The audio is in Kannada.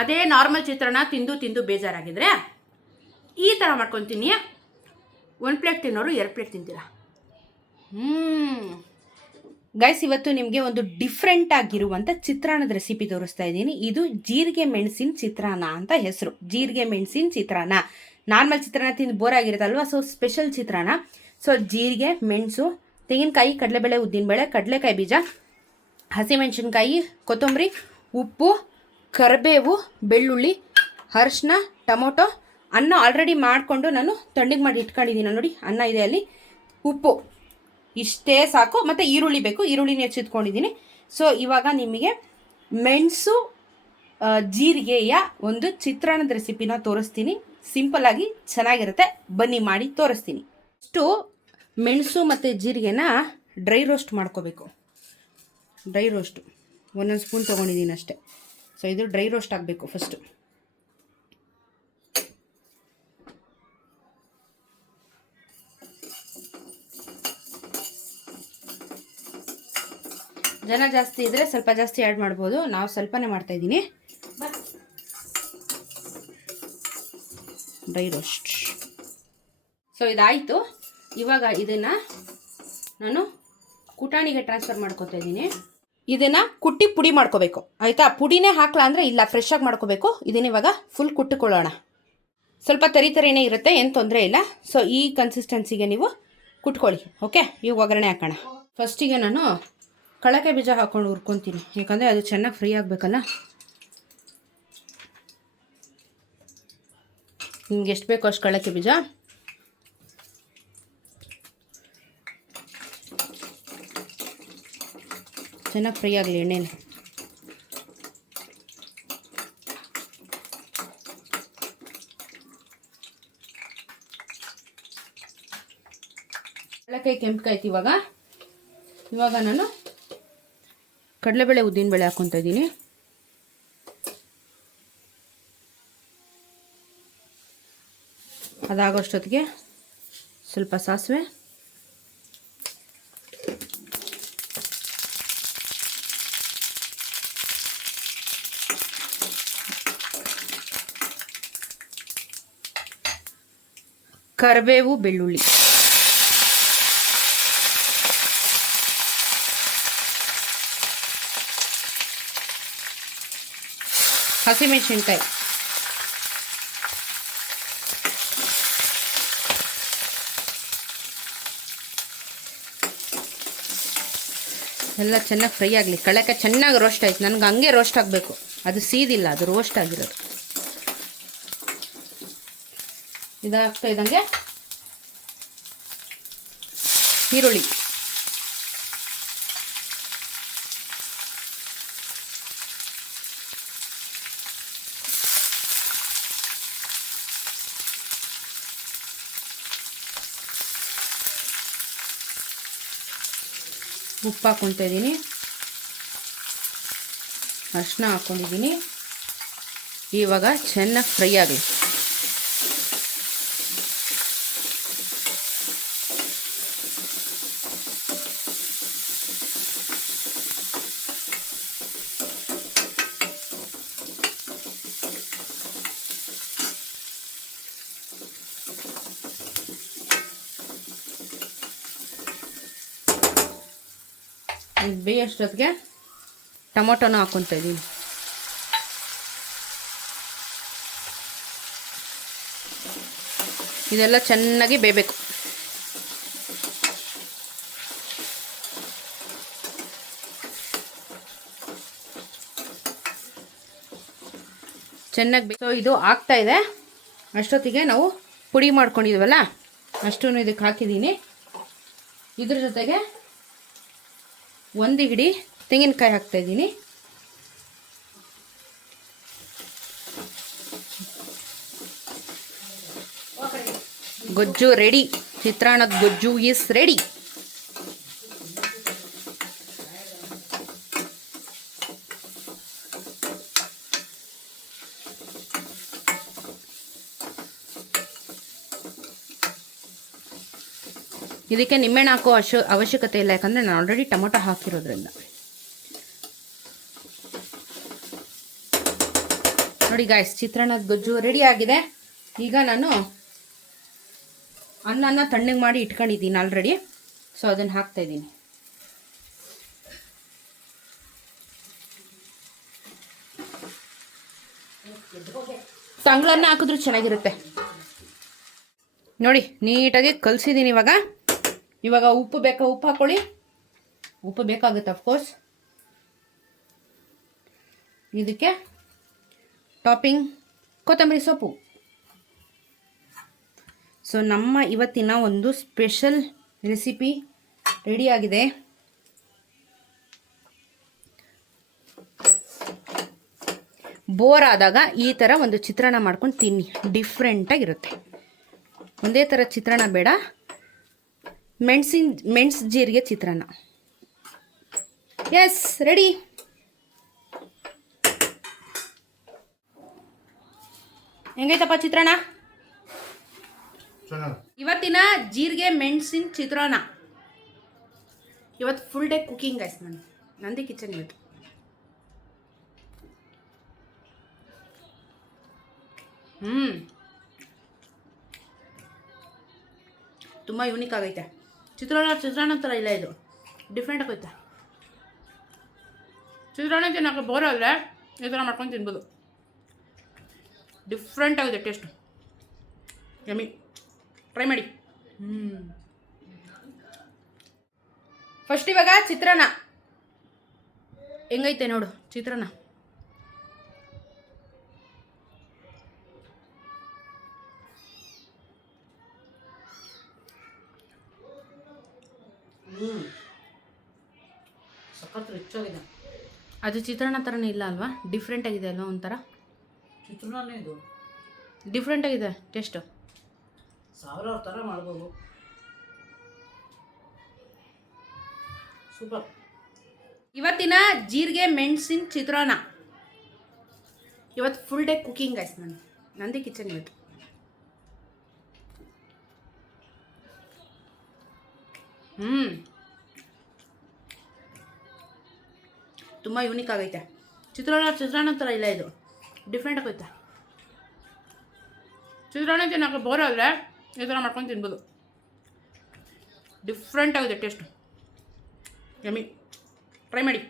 ಅದೇ ನಾರ್ಮಲ್ ಚಿತ್ರಾನ್ನ ತಿಂದು ತಿಂದು ಬೇಜಾರಾಗಿದ್ರೆ ಈ ಥರ ಮಾಡ್ಕೊತೀನಿ. 1 ಪ್ಲೇಟ್ ತಿನ್ನೋರು 2 ಪ್ಲೇಟ್ ತಿಂತೀರಾ. ಗೈಸ್, ಇವತ್ತು ನಿಮಗೆ ಒಂದು ಡಿಫ್ರೆಂಟ್ ಆಗಿರುವಂಥ ಚಿತ್ರಾನ್ನದ ರೆಸಿಪಿ ತೋರಿಸ್ತಾ ಇದ್ದೀನಿ. ಇದು ಜೀರಿಗೆ ಮೆಣಸಿನ ಚಿತ್ರಾನ್ನ ಅಂತ ಹೆಸರು. ಜೀರಿಗೆ ಮೆಣಸಿನ ಚಿತ್ರಾನ್ನ. ನಾರ್ಮಲ್ ಚಿತ್ರಾನ್ನ ತಿಂದು ಬೋರ್ ಆಗಿರುತ್ತಲ್ವ, ಸೊ ಸ್ಪೆಷಲ್ ಚಿತ್ರಾನ್ನ. ಸೊ ಜೀರಿಗೆ, ಮೆಣಸು, ತೆಂಗಿನಕಾಯಿ, ಕಡಲೆಬೇಳೆ, ಉದ್ದಿನಬೇಳೆ, ಕಡಲೆಕಾಯಿ ಬೀಜ, ಹಸಿಮೆಣಸಿನ್ಕಾಯಿ, ಕೊತ್ತಂಬರಿ, ಉಪ್ಪು, ಕರಿಬೇವು, ಬೆಳ್ಳುಳ್ಳಿ, ಅರಿಶಿನ, ಟೊಮೊಟೊ, ಅನ್ನ ಆಲ್ರೆಡಿ ಮಾಡಿಕೊಂಡು ನಾನು ತಣ್ಣಗೆ ಮಾಡಿ ಇಟ್ಕೊಂಡಿದ್ದೀನಿ ನೋಡಿ. ಅನ್ನ ಇದೆ ಅಲ್ಲಿ, ಉಪ್ಪು, ಇಷ್ಟೇ ಸಾಕು. ಮತ್ತು ಈರುಳ್ಳಿ ಬೇಕು, ಈರುಳ್ಳಿನ ಹೆಚ್ಚಿಟ್ಕೊಂಡಿದ್ದೀನಿ. ಸೊ ಇವಾಗ ನಿಮಗೆ ಮೆಣಸು ಜೀರಿಗೆಯ ಒಂದು ಚಿತ್ರಾನ್ನದ ರೆಸಿಪಿನ ತೋರಿಸ್ತೀನಿ. ಸಿಂಪಲ್ಲಾಗಿ ಚೆನ್ನಾಗಿರುತ್ತೆ, ಬನ್ನಿ ಮಾಡಿ ತೋರಿಸ್ತೀನಿ. ಫಸ್ಟು ಮೆಣಸು ಮತ್ತು ಜೀರಿಗೆನ ಡ್ರೈ ರೋಸ್ಟ್ ಮಾಡ್ಕೋಬೇಕು. ಡ್ರೈ ರೋಸ್ಟು 1 ಸ್ಪೂನ್ ತೊಗೊಂಡಿದ್ದೀನಿ ಅಷ್ಟೇ. ಸೊ ಇದು ಡ್ರೈ ರೋಸ್ಟ್ ಆಗಬೇಕು ಫಸ್ಟು. ಜನ ಜಾಸ್ತಿ ಇದ್ದರೆ ಸ್ವಲ್ಪ ಜಾಸ್ತಿ ಆ್ಯಡ್ ಮಾಡ್ಬೋದು, ನಾವು ಸ್ವಲ್ಪನೇ ಮಾಡ್ತಾಯಿದ್ದೀನಿ. Dry roast. ಸೊ ಇದಾಯಿತು. ಇವಾಗ ಇದನ್ನು ನಾನು ಕುಟಾಣಿಗೆ ಟ್ರಾನ್ಸ್ಫರ್ ಮಾಡ್ಕೊತಾ ಇದ್ದೀನಿ. ಇದನ್ನು ಕುಟ್ಟಿ ಪುಡಿ ಮಾಡ್ಕೋಬೇಕು, ಆಯಿತಾ? ಪುಡಿನೇ ಹಾಕ್ಲಾ ಅಂದರೆ ಇಲ್ಲ, ಫ್ರೆಶ್ ಆಗಿ ಮಾಡ್ಕೋಬೇಕು. ಇದನ್ನ ಇವಾಗ ಫುಲ್ ಕುಟ್ಟುಕೊಳ್ಳೋಣ. ಸ್ವಲ್ಪ ತರಿನೇ ಇರುತ್ತೆ, ಏನು ತೊಂದರೆ ಇಲ್ಲ. ಸೊ ಈ ಕನ್ಸಿಸ್ಟೆನ್ಸಿಗೆ ನೀವು ಕುಟ್ಕೊಳ್ಳಿ. ಓಕೆ, ಈಗ ಒಗ್ಗರಣೆ ಹಾಕೋಣ. ಫಸ್ಟಿಗೆ ನಾನು ಕಡಲೆಕಾಯಿ ಬೀಜ ಹಾಕ್ಕೊಂಡು ಹುರ್ಕೊತೀನಿ, ಯಾಕಂದರೆ ಅದು ಚೆನ್ನಾಗಿ ಫ್ರೈ ಆಗಬೇಕಲ್ಲ. ನಿಮ್ಗೆ ಎಷ್ಟು ಬೇಕೋ ಅಷ್ಟು ಕಡಲೆಕಾಯಿ ಬೀಜ. ಚೆನ್ನಾಗಿ ಫ್ರೈ ಆಗಲಿ ಎಣ್ಣೆಲಿ. ಕಡಲೆಕಾಯಿ ಕೆಂಪಗಾಯ್ತು. ಇವಾಗ ನಾನು ಕಡಲೆಬೇಳೆ, ಉದ್ದಿನಬೇಳೆ ಹಾಕ್ಕೊತಾ ಇದ್ದೀನಿ. ಅದಾಗೋಷ್ಟೊತ್ತಿಗೆ ಸ್ವಲ್ಪ ಸಾಸಿವೆ, ಕರಿಬೇವು, ಬೆಳ್ಳುಳ್ಳಿ, ಹಸಿಮೆಣಸಿನ್ಕಾಯಿ, ಎಲ್ಲ ಚೆನ್ನಾಗಿ ಫ್ರೈ ಆಗಲಿ. ಕಡಲೆಕಾಯಿ ಚೆನ್ನಾಗಿ ರೋಸ್ಟ್ ಆಯ್ತು. ನನಗೆ ಹಂಗೆ ರೋಸ್ಟ್ ಆಗಬೇಕು, ಅದು ಸೀದಿಲ್ಲ, ಅದು ರೋಸ್ಟ್ ಆಗಿರೋದು. ಇದಾಗ್ತಾ ಇದ್ದಂಗೆ ಈರುಳ್ಳಿ, ಉಪ್ಪು ಹಾಕ್ಕೊತಾ ಇದ್ದೀನಿ, ಅರಿಶಿನ ಹಾಕ್ಕೊಂಡಿದ್ದೀನಿ. ಇವಾಗ ಚೆನ್ನಾಗಿ ಫ್ರೈ ಆಗಲಿ. ಬೇಯಷ್ಟೊತ್ತಿಗೆ ಟೊಮೊಟೊನ ಹಾಕ್ಕೊತಾ ಇದ್ದೀನಿ. ಇದೆಲ್ಲ ಚೆನ್ನಾಗಿ ಬೇಯಬೇಕು. ಚೆನ್ನಾಗಿ ಸೊ ಇದು ಆಗ್ತಾ ಇದೆ. ಅಷ್ಟೊತ್ತಿಗೆ ನಾವು ಪುಡಿ ಮಾಡ್ಕೊಂಡಿದ್ವಲ್ಲ ಅಷ್ಟನ್ನು ಇದಕ್ಕೆ ಹಾಕಿದ್ದೀನಿ. ಇದ್ರ ಜೊತೆಗೆ 1 ಹಿಡಿ ತೆಂಗಿನಕಾಯಿ ಹಾಕ್ತಾಯಿದ್ದೀನಿ. ಗೊಜ್ಜು ರೆಡಿ. ಚಿತ್ರಾನ್ನದ ಗೊಜ್ಜು ಈಸ್ ರೆಡಿ. ಇದಕ್ಕೆ ನಿಂಬೆಹಣ್ಣು ಹಾಕೋ ಅವಶ್ಯಕತೆ ಇಲ್ಲ, ಯಾಕಂದರೆ ನಾನು ಆಲ್ರೆಡಿ ಟೊಮೊಟೊ ಹಾಕಿರೋದ್ರಿಂದ. ನೋಡಿ ಗಾಯ್ಸ್, ಚಿತ್ರಾನ್ನದ ಗೊಜ್ಜು ರೆಡಿ ಆಗಿದೆ. ಈಗ ನಾನು ಅನ್ನನ ತಣ್ಣಗೆ ಮಾಡಿ ಇಟ್ಕೊಂಡಿದ್ದೀನಿ ಆಲ್ರೆಡಿ. ಸೊ ಅದನ್ನು ಹಾಕ್ತಾಯಿದ್ದೀನಿ. ತಂಗ್ಳನ್ನ ಹಾಕಿದ್ರೂ ಚೆನ್ನಾಗಿರುತ್ತೆ. ನೋಡಿ ನೀಟಾಗಿ ಕಲಸಿದ್ದೀನಿ. ಇವಾಗ ಉಪ್ಪು ಬೇಕಾ ಉಪ್ಪು ಹಾಕ್ಕೊಳ್ಳಿ. ಉಪ್ಪು ಬೇಕಾಗುತ್ತೆ ಅಫ್ಕೋರ್ಸ್. ಇದಕ್ಕೆ ಟಾಪಿಂಗ್ ಕೊತ್ತಂಬರಿ ಸೊಪ್ಪು. ಸೊ ನಮ್ಮ ಇವತ್ತಿನ ಒಂದು ಸ್ಪೆಷಲ್ ರೆಸಿಪಿ ರೆಡಿಯಾಗಿದೆ. ಬೋರ್ ಆದಾಗ ಈ ಥರ ಒಂದು ಚಿತ್ರಾನ್ನ ಮಾಡ್ಕೊಂಡು ತಿನ್ನಿ, ಡಿಫ್ರೆಂಟಾಗಿರುತ್ತೆ. ಒಂದೇ ಥರ ಚಿತ್ರಾನ್ನ ಬೇಡ, ಮೆಣಸು ಜೀರಿಗೆ ಚಿತ್ರಾನ್ನ. S, ready. ಹೆಂಗೈತಪ್ಪ ಚಿತ್ರಾನ್ನ? ಇವತ್ತಿನ ಜೀರಿಗೆ ಮೆಣಸಿನ ಚಿತ್ರಾನ್ನ. ಇವತ್ತು ಫುಲ್ ಡೇ ಕುಕಿಂಗ್ ಗೈಸ್. ನಂದೇ ಕಿಚನ್ ಇವತ್ತು. ತುಂಬ ಯೂನಿಕ್ ಆಗೈತೆ. ಚಿತ್ರಾನ್ನ ಥರ ಇಲ್ಲ, ಇದು ಡಿಫ್ರೆಂಟ್ ಆಗೈತೆ. ಚಿತ್ರಾನ್ನ ತಿನ್ನೋಕೆ ಬೋರ್ ಆದರೆ ಈ ಥರ ಮಾಡ್ಕೊಂಡು ತಿನ್ಬೋದು. ಡಿಫ್ರೆಂಟ್ ಆಗಿದೆ ಟೇಸ್ಟು. ಯಮ್ಮಿ, ಟ್ರೈ ಮಾಡಿ. ಫಸ್ಟ್ ಇವಾಗ ಚಿತ್ರಾನ್ನ ಹೆಂಗೈತೆ ನೋಡು. ಚಿತ್ರಾನ್ನ ಸಖತ್ ರಿಚ್ ಆಗಿದೆ. ಅದು ಚಿತ್ರಾನ್ನ ಥರನೇ ಇಲ್ಲ ಅಲ್ವಾ? ಡಿಫ್ರೆಂಟ್ ಆಗಿದೆ ಅಲ್ವಾ? ಒಂಥರ ಚಿತ್ರಾನ್ನ ಇದು ಡಿಫ್ರೆಂಟ್ ಆಗಿದೆ ಟೇಸ್ಟು. ಸಾವಿರಾರು ಥರ ಮಾಡ್ಬೋದು. ಸೂಪರ್. ಇವತ್ತಿನ ಜೀರಿಗೆ ಮೆಣಸಿನ ಚಿತ್ರಾನ್ನ. ಇವತ್ತು ಫುಲ್ ಡೇ ಕುಕಿಂಗ್ ಗೈಸ್. ನಂದೇ ಕಿಚನ್ ಇವತ್ತು. ತುಂಬ ಯೂನಿಕ್ ಆಗೈತೆ. ಚಿತ್ರಾನ್ನ ಥರ ಇಲ್ಲ, ಇದು ಡಿಫ್ರೆಂಟ್ ಆಗೈತೆ. ಚಿತ್ರಾನ್ನ ತಿನ್ನೋಕೆ ಬೋರ್ ಆದರೆ ಈ ಥರ ಮಾಡ್ಕೊಂಡು ತಿನ್ಬೋದು. ಡಿಫ್ರೆಂಟ್ ಆಗಿದೆ ಟೇಸ್ಟು. ಯಮ್ಮಿ, ಟ್ರೈ ಮಾಡಿ.